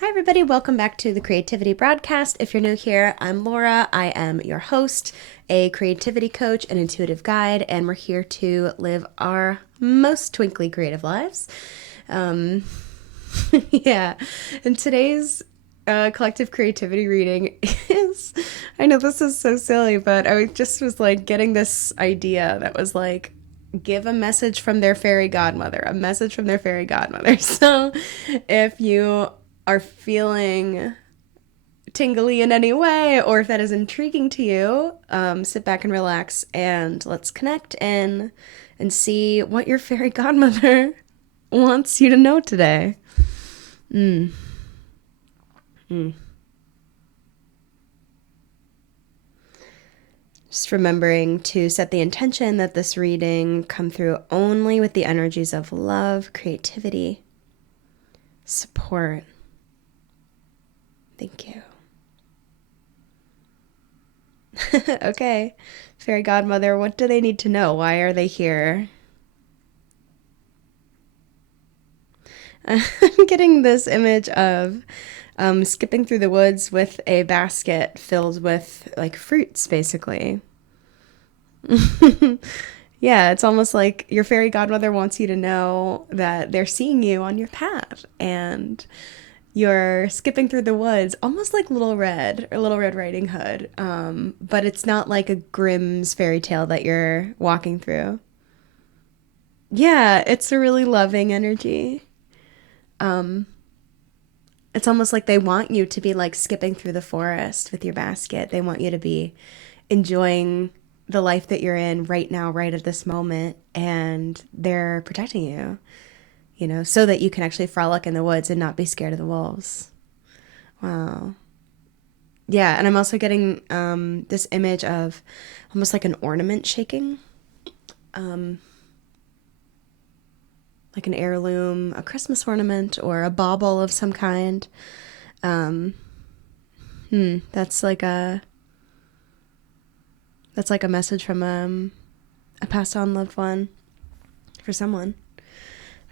Hi, everybody. Welcome back to the Creativity Broadcast. If you're new here, I'm Laura. I am your host, a creativity coach, an intuitive guide, and we're here to live our most twinkly creative lives. Um, yeah. And today's collective creativity reading is, I know this is so silly, but I just was like getting this idea that was like, give a message from their fairy godmother, a message from their fairy godmother. So if you are feeling tingly in any way, or if that is intriguing to you, sit back and relax and let's connect and see what your fairy godmother wants you to know today. Mm. Mm. Just remembering to set the intention that this reading come through only with the energies of love, creativity, support. Thank you. Okay, fairy godmother, what do they need to know? Why are they here? I'm getting this image of skipping through the woods with a basket filled with like fruits, basically. Yeah, it's almost like your fairy godmother wants you to know that they're seeing you on your path and you're skipping through the woods, almost like Little Red or Little Red Riding Hood. But it's not like a Grimm's fairy tale that you're walking through. Yeah, it's a really loving energy. Um, it's almost like they want you to be like skipping through the forest with your basket. They want you to be enjoying the life that you're in right now, right at this moment, and they're protecting you, so that you can actually frolic in the woods and not be scared of the wolves. Wow. Yeah, and I'm also getting this image of almost like an ornament shaking, um, like an heirloom, a Christmas ornament, or a bauble of some kind. Um, that's like a message from a passed on loved one for someone.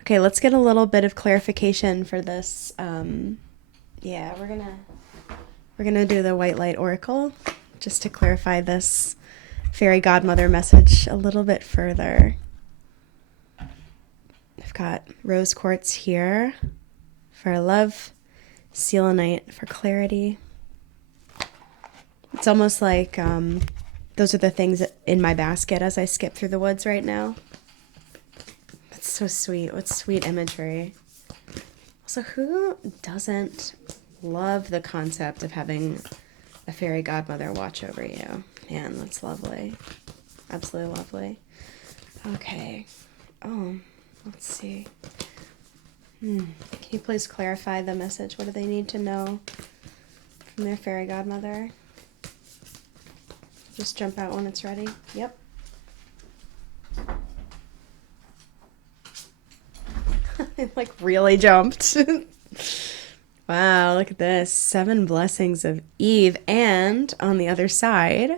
Okay, let's get a little bit of clarification for this. Yeah, we're gonna do the white light oracle just to clarify this fairy godmother message a little bit further. I've got rose quartz here for love, selenite for clarity. It's almost like those are the things in my basket as I skip through the woods right now. That's so sweet. What sweet imagery. Also, who doesn't love the concept of having a fairy godmother watch over you? Man, that's lovely. Absolutely lovely. Okay. Oh, let's see. Can you please clarify the message? What do they need to know from their fairy godmother? Just jump out when it's ready. Yep. It like really jumped. Wow, look at this. 7 blessings of Eve. And on the other side,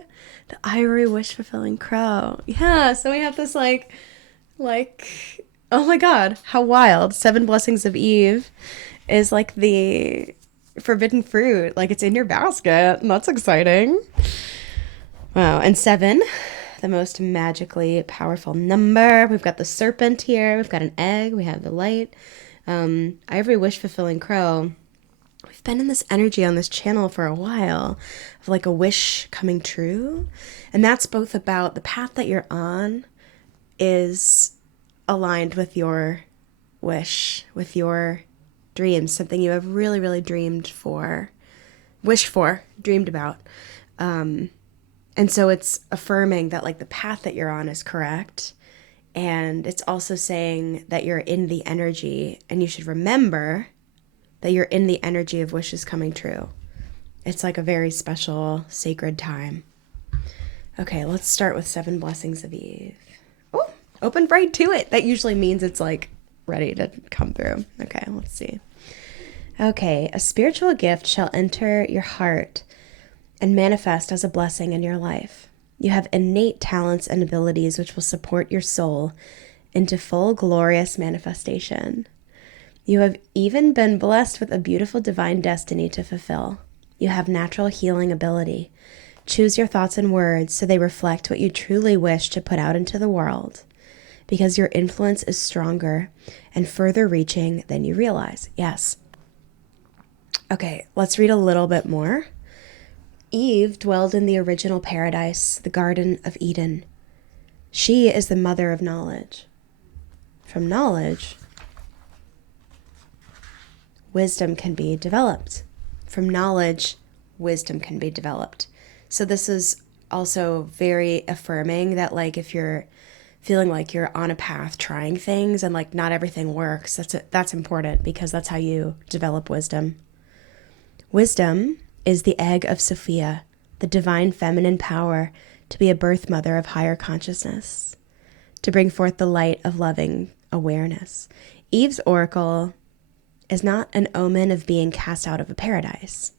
the ivory wish fulfilling crow. Yeah, so we have this oh my God, how wild. 7 blessings of Eve is like the forbidden fruit. Like it's in your basket. And that's exciting. Wow, and 7, the most magically powerful number. We've got the serpent here. We've got an egg. We have the light. Ivory wish fulfilling crow. We've been in this energy on this channel for a while of like a wish coming true. And that's both about the path that you're on is aligned with your wish, with your dreams, something you have really, really dreamed about. And so it's affirming that like the path that you're on is correct. And it's also saying that you're in the energy and you should remember that you're in the energy of wishes coming true. It's like a very special, sacred time. Okay, let's start with 7 blessings of Eve. Oh, open right to it. That usually means it's like ready to come through. Okay, let's see. Okay, a spiritual gift shall enter your heart and manifest as a blessing in your life. You have innate talents and abilities which will support your soul into full glorious manifestation. You have even been blessed with a beautiful divine destiny to fulfill. You have natural healing ability. Choose your thoughts and words so they reflect what you truly wish to put out into the world, because your influence is stronger and further reaching than you realize. Yes. Okay, let's read a little bit more. Eve dwelled in the original paradise, the Garden of Eden. She is the mother of knowledge. From knowledge, wisdom can be developed. From knowledge, wisdom can be developed. So this is also very affirming that, like, if you're feeling like you're on a path trying things and like not everything works, that's important, because that's how you develop wisdom. Wisdom is the egg of Sophia, the divine feminine power to be a birth mother of higher consciousness, to bring forth the light of loving awareness. Eve's oracle is not an omen of being cast out of a paradise.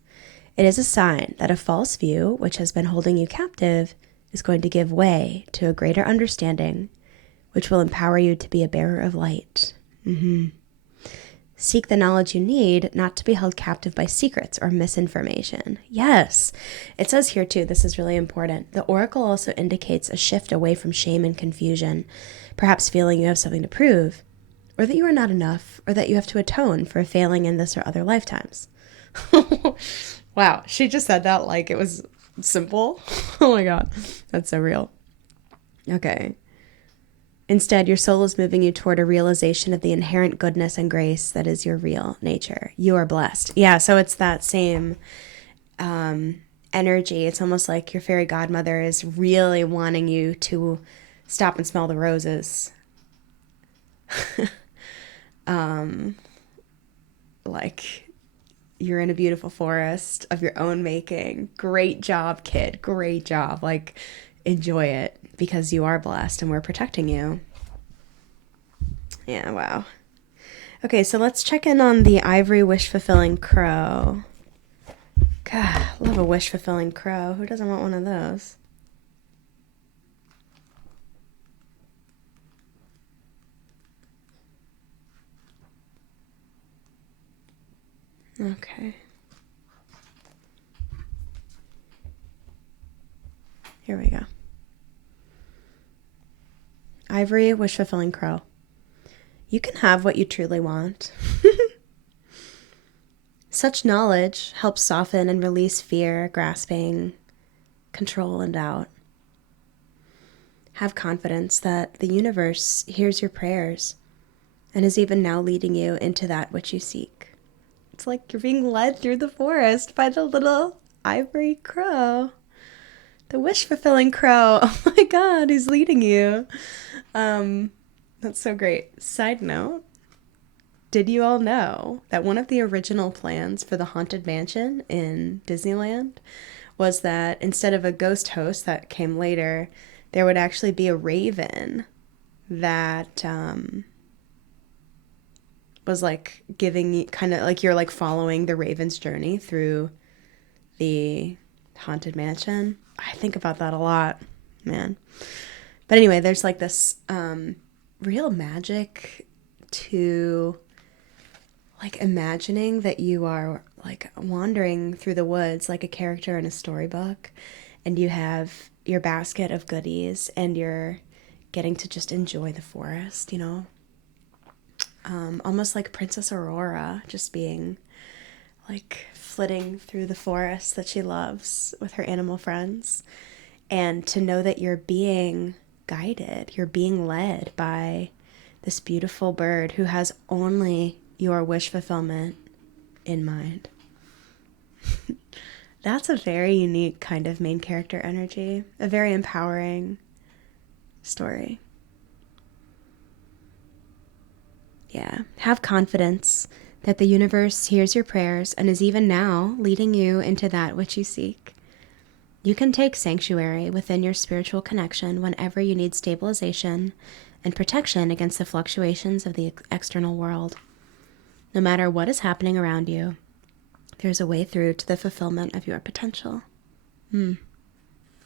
It is a sign that a false view, which has been holding you captive, is going to give way to a greater understanding, which will empower you to be a bearer of light. Seek the knowledge you need, not to be held captive by secrets or misinformation. Yes, it says here too, this is really important. The oracle also indicates a shift away from shame and confusion, perhaps feeling you have something to prove, or that you are not enough, or that you have to atone for failing in this or other lifetimes. Wow, she just said that like it was simple. Oh my God, that's so real. Okay. Instead, your soul is moving you toward a realization of the inherent goodness and grace that is your real nature. You are blessed. Yeah, so it's that same energy. It's almost like your fairy godmother is really wanting you to stop and smell the roses. Like you're in a beautiful forest of your own making. Great job, kid. Great job. Like, enjoy it, because you are blessed and we're protecting you. Yeah, wow. Okay, so let's check in on the ivory wish-fulfilling crow. God, love a wish-fulfilling crow. Who doesn't want one of those? Okay. Here we go. Ivory wish-fulfilling crow. You can have what you truly want. Such knowledge helps soften and release fear, grasping, control, and doubt. Have confidence that the universe hears your prayers and is even now leading you into that which you seek. It's like you're being led through the forest by the little ivory crow. The wish-fulfilling crow. Oh my God, he's leading you. That's so great. Side note, did you all know that one of the original plans for the Haunted Mansion in Disneyland was that instead of a ghost host that came later, there would actually be a raven that was like giving you kind of like you're like following the raven's journey through the Haunted Mansion. I think about that a lot, man. But anyway, there's like this real magic to like imagining that you are like wandering through the woods like a character in a storybook, and you have your basket of goodies and you're getting to just enjoy the forest, you know? Almost like Princess Aurora, just being like flitting through the forest that she loves with her animal friends. And to know that you're being guided, you're being led by this beautiful bird who has only your wish fulfillment in mind. That's a very unique kind of main character energy, a very empowering story. Yeah, have confidence that the universe hears your prayers and is even now leading you into that which you seek. You can take sanctuary within your spiritual connection whenever you need stabilization and protection against the fluctuations of the external world. No matter what is happening around you, there's a way through to the fulfillment of your potential.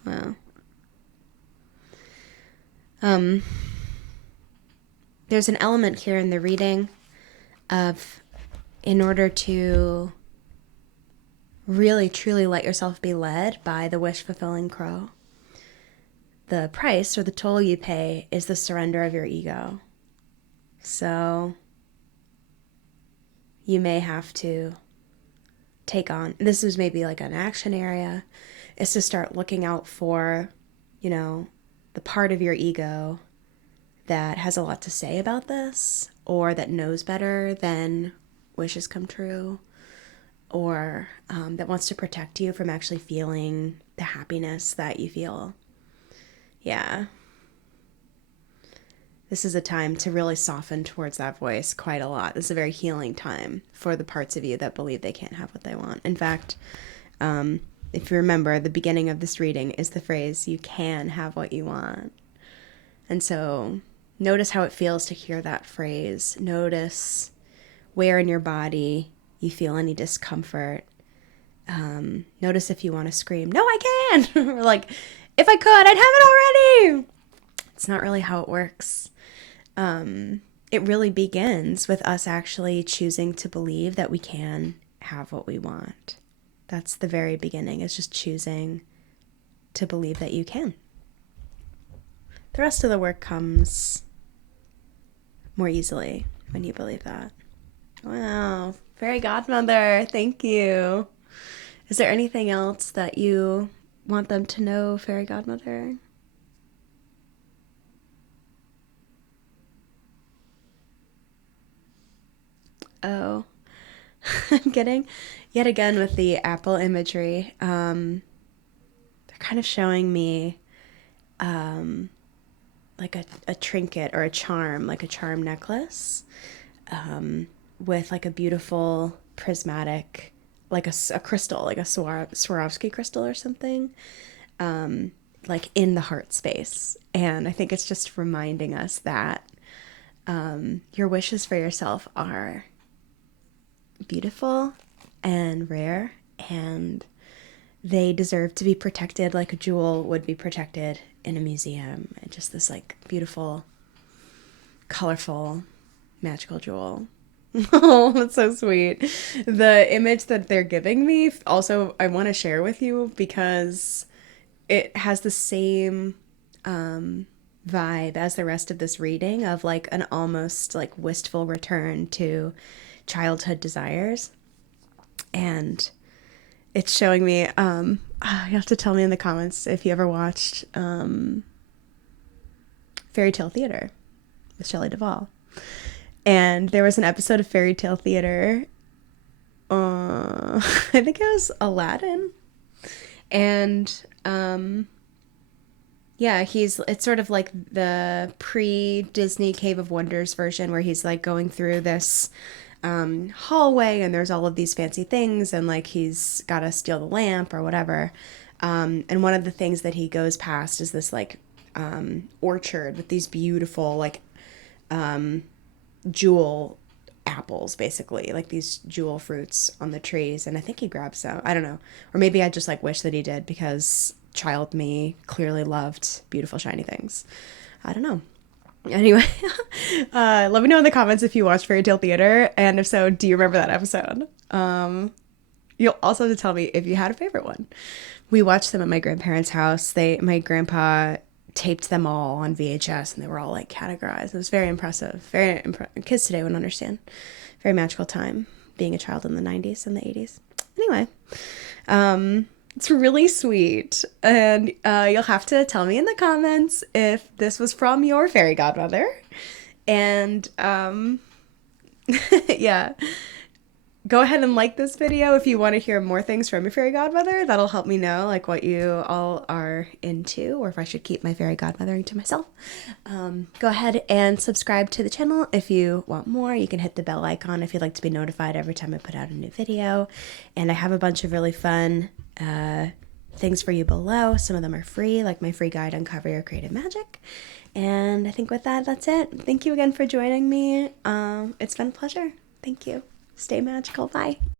Wow. There's an element here in the reading of, in order to really truly let yourself be led by the wish-fulfilling crow, the price or the toll you pay is the surrender of your ego. So you may have to take on, this is maybe like an action area, is to start looking out for, the part of your ego that has a lot to say about this, or that knows better than wishes come true, or that wants to protect you from actually feeling the happiness that you feel. Yeah. This is a time to really soften towards that voice quite a lot. This is a very healing time for the parts of you that believe they can't have what they want. In fact, if you remember, the beginning of this reading is the phrase, you can have what you want. And so notice how it feels to hear that phrase. Notice where in your body you feel any discomfort. Notice if you want to scream, no, I can! Or like, if I could, I'd have it already! It's not really how it works. It really begins with us actually choosing to believe that we can have what we want. That's the very beginning. It's just choosing to believe that you can. The rest of the work comes more easily when you believe that. Wow. Fairy godmother, thank you. Is there anything else that you want them to know, fairy godmother? Oh, I'm kidding. Yet again with the apple imagery, they're kind of showing me like a trinket or a charm, like a charm necklace, with like a beautiful prismatic, like a crystal, like a Swarovski crystal or something, like in the heart space. And I think it's just reminding us that your wishes for yourself are beautiful and rare, and they deserve to be protected like a jewel would be protected in a museum. And just this like beautiful, colorful, magical jewel. Oh, that's so sweet. The image that they're giving me also I want to share with you because it has the same vibe as the rest of this reading of like an almost like wistful return to childhood desires. And it's showing me, you have to tell me in the comments if you ever watched Fairy Tale Theater with Shelley Duvall. And there was an episode of Fairy Tale Theater, I think it was Aladdin. And yeah, it's sort of like the pre-Disney Cave of Wonders version where he's like going through this hallway and there's all of these fancy things and like he's got to steal the lamp or whatever. And one of the things that he goes past is this like orchard with these beautiful like jewel apples, basically, like these jewel fruits on the trees. And I think he grabs some. I don't know. Or maybe I just like wish that he did because child me clearly loved beautiful shiny things. I don't know. Anyway, let me know in the comments if you watched Fairy Tale Theater, and if so, do you remember that episode? You'll also have to tell me if you had a favorite one. We watched them at my grandparents' house. My grandpa taped them all on VHS, and they were all like categorized. It was very impressive. Kids today wouldn't understand. Very magical time being a child in the 90s and the 80s. Anyway, it's really sweet. And you'll have to tell me in the comments if this was from your fairy godmother. And yeah, go ahead and like this video if you want to hear more things from your fairy godmother. That'll help me know like what you all are into, or if I should keep my fairy godmothering to myself. Go ahead and subscribe to the channel if you want more. You can hit the bell icon if you'd like to be notified every time I put out a new video. And I have a bunch of really fun things for you below. Some of them are free, like my free guide, Uncover Your Creative Magic. And I think with that, that's it. Thank you again for joining me. It's been a pleasure. Thank you. Stay magical. Bye.